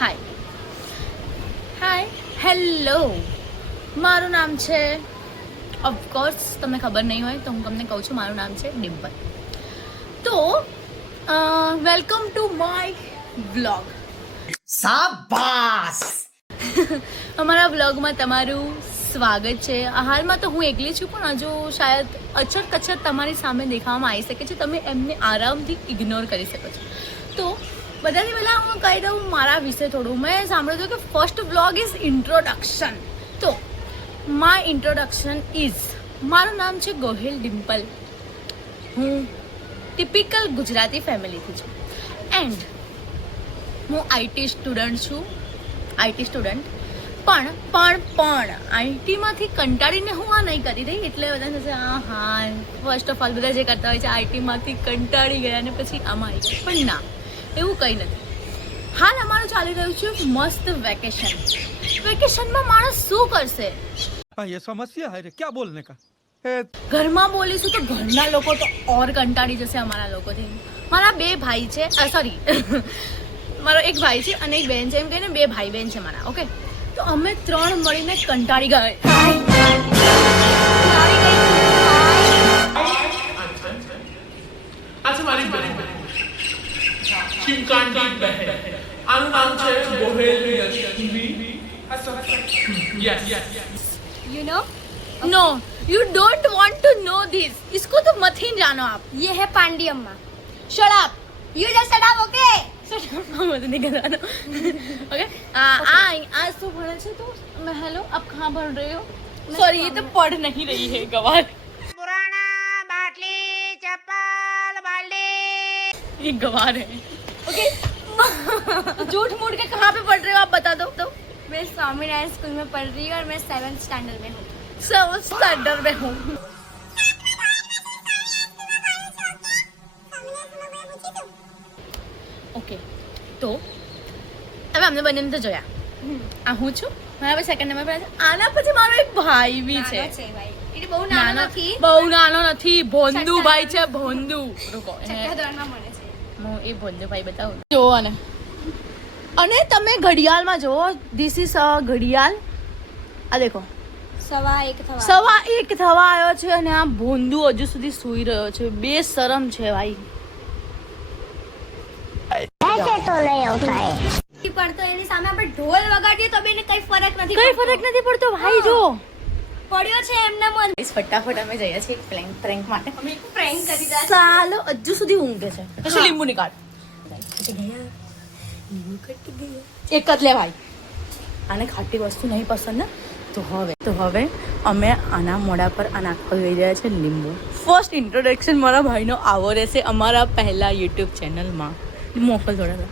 Hi hello, મારું નામ છે, ઓફકોર્સ તમને ખબર નહીં હોય તો હું તમને કહું છું, મારું નામ છે ડિમ્પલ. તો વેલકમ ટુ માય વ્લોગ. શાબાશ. અમારા વ્લોગમાં તમારું સ્વાગત છે. હાલમાં તો હું એકલી છું, પણ હજુ શાયદ અચર કચર તમારી સામે દેખાવામાં આવી શકે છે. તમે એમને આરામથી ઇગ્નોર કરી શકો છો. તો બધાથી પહેલાં હું કહી દઉં મારા વિશે થોડું. મેં સાંભળ્યું હતું કે ફર્સ્ટ વ્લોગ ઇઝ ઇન્ટ્રોડક્શન. તો માય ઇન્ટ્રોડક્શન ઇઝ, મારું નામ છે ગોહિલ ડિમ્પલ. હું ટિપિકલ ગુજરાતી ફેમિલીથી છું એન્ડ હું આઈટી સ્ટુડન્ટ છું. પણ આઈટીમાંથી કંટાળીને હું આ નહીં કરી રહી. એટલે બધા થશે હા ફર્સ્ટ ઓફ ઓલ બધા જે કરતા હોય છે આઈટીમાંથી કંટાળી ગયા અને પછી આમાં આવી. પણ ના, એવું કંઈ નથી. હાલ અમારું ચાલી રહ્યું છે મસ્ત વેકેશન. વેકેશનમાં માણસ શું કરશે? ये समस्या है रे, क्या बोलने का? ઘરમાં બોલીશું તો ઘરના લોકો તો ઓર કંટાળી જશે અમારા લોકોથી. મારા બે ભાઈ છે, સોરી મારો એક ભાઈ છે અને એક બહેન છે. એમ કહીને બે ભાઈ બહેન છે મારા. ઓકે, તો અમે ત્રણ મળીને કંટાળી ગયા. આનું નામ છે Gohil Yashvi. You know, no you don't want to know this. इसको तो मत ही जानो आप. ये है पांडी अम्मा. Shut up. You just shut up, okay? मत नहीं करना. ओके आज तो पढ़ा છે तो मैं हेलो आप कहाँ पढ़ रहे हो? सॉरी ये तो पढ़ नहीं रही है गवार. पुराना बाटली चप्पल बाल्टी. ये गवार है. ओके झूठ मूठ के कहाँ पे पढ़ रहे हो आप बता दो. तो मैं स्वामीनारायण स्कूल में पढ़ रही हूँ और मैं 7th स्टैंडर्ड में हूँ. सब स्टैंडर्ड में हूँ. ઓકે, તો હવે અમને બંનેને તો જોયા. આ હું છું, મારા પછી સેકન્ડ નંબર પર છે. આના પછી મારો એક ભાઈ બી છે. ભાઈ એટલે બહુ નાનો નથી. બહુ નાનો નથી, ભોંદુ ભાઈ છે. ભોંદુ રૂકો, છઠ્ઠા ધોરણમાં મળે છે. હું એ ભોંદુ ભાઈ બતાવું. જોવો અને તમે ઘડિયાળમાં જોવો. ધીસ ઇઝ ઘડિયાળ. આ દેખો, 1:15 1:15 થવા આવ્યો છે અને આ ભોંદુ હજુ સુધી સૂઈ રહ્યો છે. બે શરમ છે ભાઈ. પડતો એની સામે આપણે ઢોલ વગાડીએ તો બી એને કઈ ફરક નથી પડતો ભાઈ. જો પડ્યો છે એમના મન. ફટાફટ અમે જઈએ છીએ પ્રેન્ક માટે. અમે એક પ્રેન્ક કરી દા. સાલો હજુ સુધી ઊંઘે છે. કશું લીંબુ નીકાળ. એક જ લે ભાઈ. આને ખાટી વસ્તુ નહીં પસંદ ને, તો હવે અમે આના મોઢા પર આ નાખવા જઈ રહ્યા છે લીંબુ. ફર્સ્ટ ઇન્ટ્રોડક્શન મારા ભાઈનો આવો રહેશે અમારા પહેલા યુટ્યુબ ચેનલમાં. મોકલ થોડા.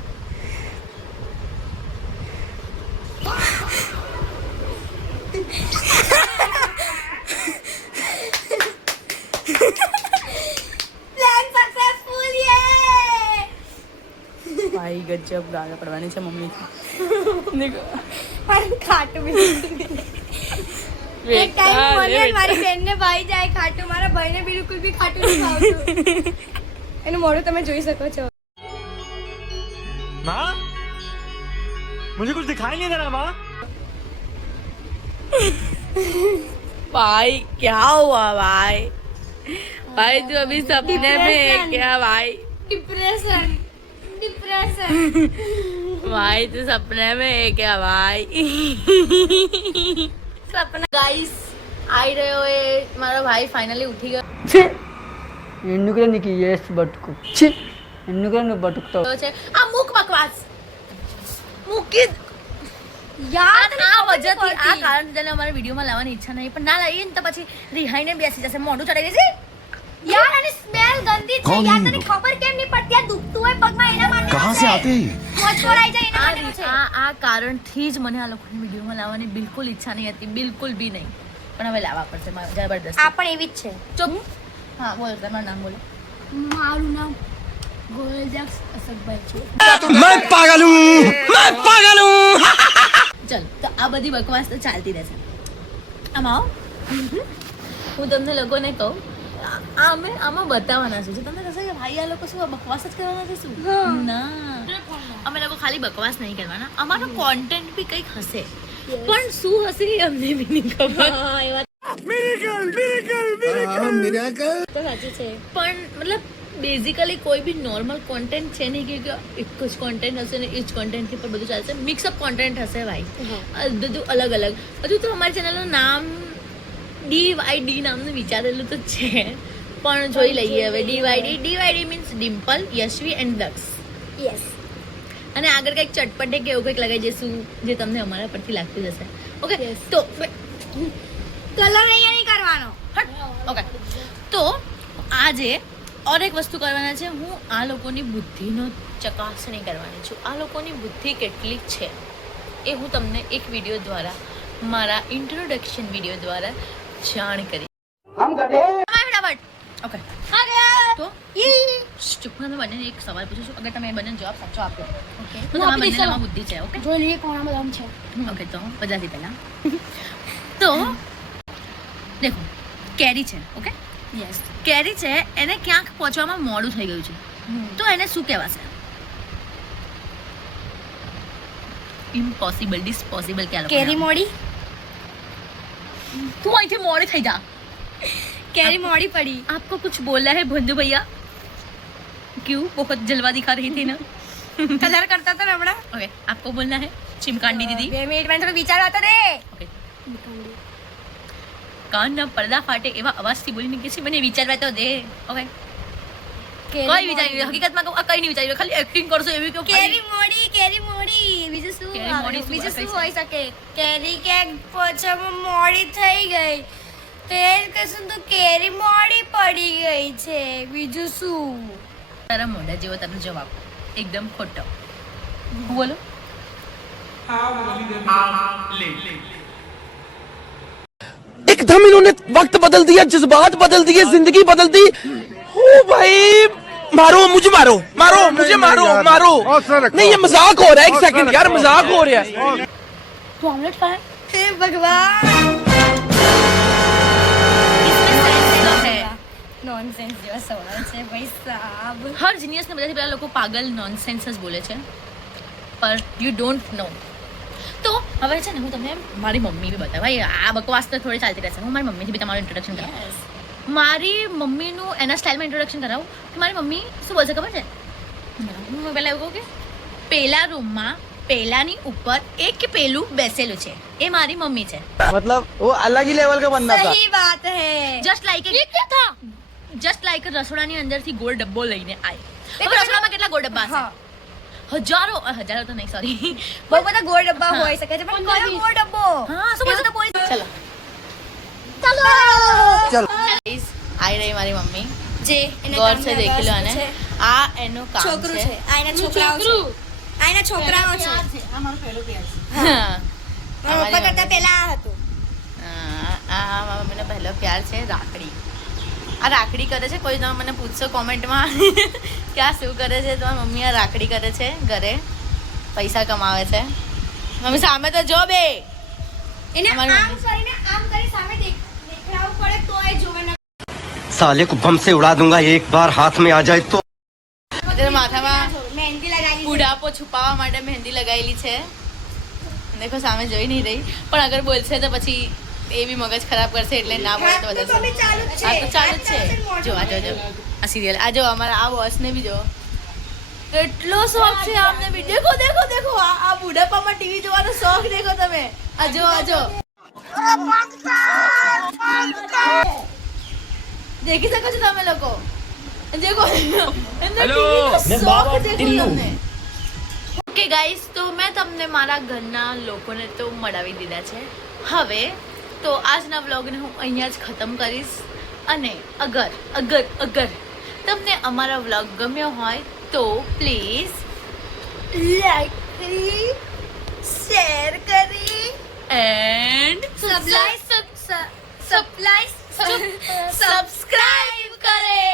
Plan successful. યે ભાઈ ગજબ ગાળા પડવાની છે મમ્મીથી. પણ ખાટું બી એક ટાઈમ મને મારી બેનને ભાઈ જાય ખાટું, મારા ભાઈને બિલકુલ બી ખાટું નથી ભાવતું. એનું મોઢું તમે જોઈ શકો છો. माँ, मुझे कुछ दिखाई नहीं दे रहा माँ. भाई क्या हुआ भाई? भाई तू अभी सपने में है क्या भाई? डिप्रेशन भाई तू सपने में है क्या भाई? सपना. गाइस आई रहे हो ये મારો ભાઈ ફાઇનલી ઉઠી ગયો ఎందుకురా నీకు ఏస్ బతుకు ఛీ ఎందుకురా నువ్వు బతుకుతావు છે. આ મુક બકવાસ મૂકી યાદ આ વજહથી આ કારણ જેને અમારે વિડીયોમાં લાવવાની ઈચ્છા નહીં, પણ ના લાવીએ ને તો પછી રિહાઈને બેસી જશે, મોઢું ચડાવી દેશે. યાર અને સ્મેલ ગંદી છે યાર. તને ખબર કેમ નહીં પડતી? આ દુખતું હોય પગમાં એના માટે. कहाँ से आते हैं? મચકોડાઈ જાય એના માટે છે. આ કારણથી જ મને આ લોકોની વિડીયોમાં લાવવાની બિલકુલ ઈચ્છા નહીં હતી, બિલકુલ બી નહીં. પણ હવે લાવવા પડશે જબરદસ્ત. આ પણ એવી જ છે. ચૂપ. હા બોલ, તમારું નામ બોલો. મારું નામ ગોલજાક્સ અશોકભાઈ છે. मैं पागल हूँ. ચલ તો આ બધી બકવાસ તો ચાલતી રહેશે. આમાં આવો. હું તમને લોકોને કહું, આમાં બતાવવાના છું. તમને થશે કે ભાઈ આ લોકો શું બકવાસ જ કરવાના છે શું? ના, અમે લોકો ખાલી બકવાસ નહીં કરવાના, અમારો કોન્ટેન્ટ બી કંઈક હશે, પણ શું હશે એ અમને બી નહીં ખબર. તો સાચું છે. પણ મતલબ બેઝિકલી કોઈ બી નોર્મલ કોન્ટેન્ટ છે નહીં કે એક જ કોન્ટેન્ટ હશે ને એ જ કોન્ટેન્ટથી પર બધું ચાલશે. મિક્સઅપ કોન્ટેન્ટ હશે ભાઈ, બધું અલગ અલગ. હજુ તો અમારી ચેનલનું નામ DYD નામનું વિચારેલું તો છે, પણ જોઈ લઈએ હવે. DYD means Dimple, Yashvi and Daksh. Yes. અને આગળ કંઈક ચટપટે કે એવું કંઈક લગાવી જઈશું જે તમને અમારા પરથી લાગતું જશે. Okay, Yes. તો કલર અહીંયા નહીં કરવાનો. ઓકે, તો આજે ઓર એક વસ્તુ કરવાના છે. હું આ લોકોની બુદ્ધિનો ચકાસણી કરવાની છું. આ લોકોની બુદ્ધિ કેટલી છે એ હું તમને એક વિડીયો દ્વારા, મારા ઇન્ટ્રોડક્શન વિડીયો દ્વારા જાણ કરી. ફટાફટ. ઓકે, તો ચૂપના બંનેને એક સવાલ પૂછું છું. અગર તમે બંને જવાબ સાચો આપ્યો ઓકે. તો તમારા બંનેનામાં બુદ્ધિ છે. ઓકે, જોઈ લઈએ કોના બદામ છે. ઓકે, તો બધાથી પહેલા તો દેખો, કેરી છે. Okay, yes. કેરી છે, એને ક્યાંક પહોંચવામાં મોડું થઈ ગયું છે, તો એને શું કહેવાશે? ઇમ્પોસિબલ, ડિસ્પોસિબલ ક્યાં કેરી મોડી. તું અહીંથી મોડી થઈ જા. કેરી મોડી પડી. आपको कुछ बोला है भंजू भैया? क्यों, बहुत जलवा दिखा रही थी ना? કલર કરતા હતા ને હમણાં. ओके, आपको बोलना है चिमकांडी दीदी. 2 મિનિટ માં થોડું વિચારવા તો દે. ओके, કાનના પડદા ફાટે એવા અવાજથી બોલીને કે છે મને વિચારવા તો દે. ઓકે, કોઈ વિચાર્યું હકીકતમાં કહું, આ કઈ નહીં વિચાર્યું, ખાલી એક્ટિંગ કરશો એવી કે કેરી મોડી. બીજું શું કેરી મોડી શું બીજું શું હોય હોઈ શકે? કેરી ક્યાંક પહોંચવામાં મોડી થઈ ગઈ તે કશું તો કેરી મોડી પડી ગઈ છે. બીજું શું? તારા મોઢા જેવો તારો જવાબ એકદમ ખોટો. હું બોલું? एकदम इन्होंने वक्त बदल दिया, जज्बात बदल दिए, जिंदगी बदल दी। ओ भाई मारो मुझे, मारो मारो मुझे, मारो मारो। नहीं ये मजाक हो रहा है, एक सेकंड यार, मजाक हो रहा है। તું ઓમલેટ ખાય? હે ભગવાન. નોનસેન્સ જેવા સવાલ છે ભાઈ સાહેબ. હર જીનિયસને બધાથી પહેલા લોકો પાગલ નોનસેન્સ જ બોલે છે, પર યુ ડોન્ટ નો. તો હવે છે ને હું તમને મારી મમ્મી બી બતાવું. ભાઈ આ બકવાસ તો થોડી ચાલતી રહેશે. હું મારી મમ્મીથી બી તમારું ઇન્ટ્રોડક્શન કરાવું. મારી મમ્મીનું એના સ્ટાઇલમાં ઇન્ટ્રોડક્શન કરાવું કે મારી મમ્મી શું બોલશે ખબર છે? હું પહેલાં એવું કહું કે પેલા રૂમમાં પેલાની ઉપર એક પેલું બેસેલું છે, એ મારી મમ્મી છે. मतलब वो अलग ही लेवल का बंदा था. સહી વાત હે. જસ્ટ લાઈક રસોડાની અંદરથી ગોળ ડબ્બો લઈને આય. હવે રસોડામાં કેટલા ગોળ ડબ્બા હશે? હા. હજારો તો નહીં, સોરી, બહુ બધા ગોળ ડબ્બા હોઈ શકે છે, પણ કયો ગોળ ડબ્બો? હા, શું બોલશે તો બોલ. ચલો चलो ગાઈસ, આઈ રહી મારી મમ્મી. જે એને ગોળ કામને છે, દેખી લો આવાજ આને. છે. આ એનું કામ છોકરું છે. છે. આ એના છોકરાઓ છે. આ એના છોકરાઓ છે. હા. મારા પપ્પા કરતા પહેલા આ હતું. આ મારા મમ્મીનો પહેલો પ્યાર છે રાખડી. આ રાખડી કરે છે. કોઈ તમે મને પૂછશો કોમેન્ટમાં કે આ શું કરે છે, તો મમ્મી આ રાખડી કરે છે ઘરે, પૈસા કમાવે છે. મમ્મી સામે તો જો બે. એને અમારી આમ મમ્મી. કરીને આમ કરી સામે દેખાડવું પડે તો એ જોવે ન. साले को बम से उड़ा दूंगा एक बार हाथ में आ जाए તો. અત્યારે માથામાં મહેંદી લગાવી છે. બુઢાપો છુપાવવા માટે મહેંદી લગાવેલી છે. દેખો સામે જોઈ નહીં રહી, પણ અગર બોલશે તો પછી એ બી મગજ ખરાબ કરશે, એટલે ના બોલે તો તો વધારે બી ચાલુ જ છે. આ તો ચાલુ જ છે. મોઢું જો આ આ સિરિયલ આ જો અમારા આ બોસને બી જો કેટલો શોખ છે આમને બી. દેખો આ બુઢાપામાં ટીવી જોવાનો શોખ દેખો તમે. આ જો દેખી શકો છો તમે લોકો. દેખો શોખ દેખો તમને. ઓકે ગાઈસ, તો મેં તમને મારા ઘરના લોકોને તો મળાવી દીધા છે. હવે તો આજના વ્લોગને હું અહીંયા જ ખતમ કરીશ. અને અગર તમને અમારા વ્લોગ ગમ્યો હોય તો પ્લીઝ લાઈક કરી, શેર કરી એન્ડ સબસ્ક્રાઇબ કરે.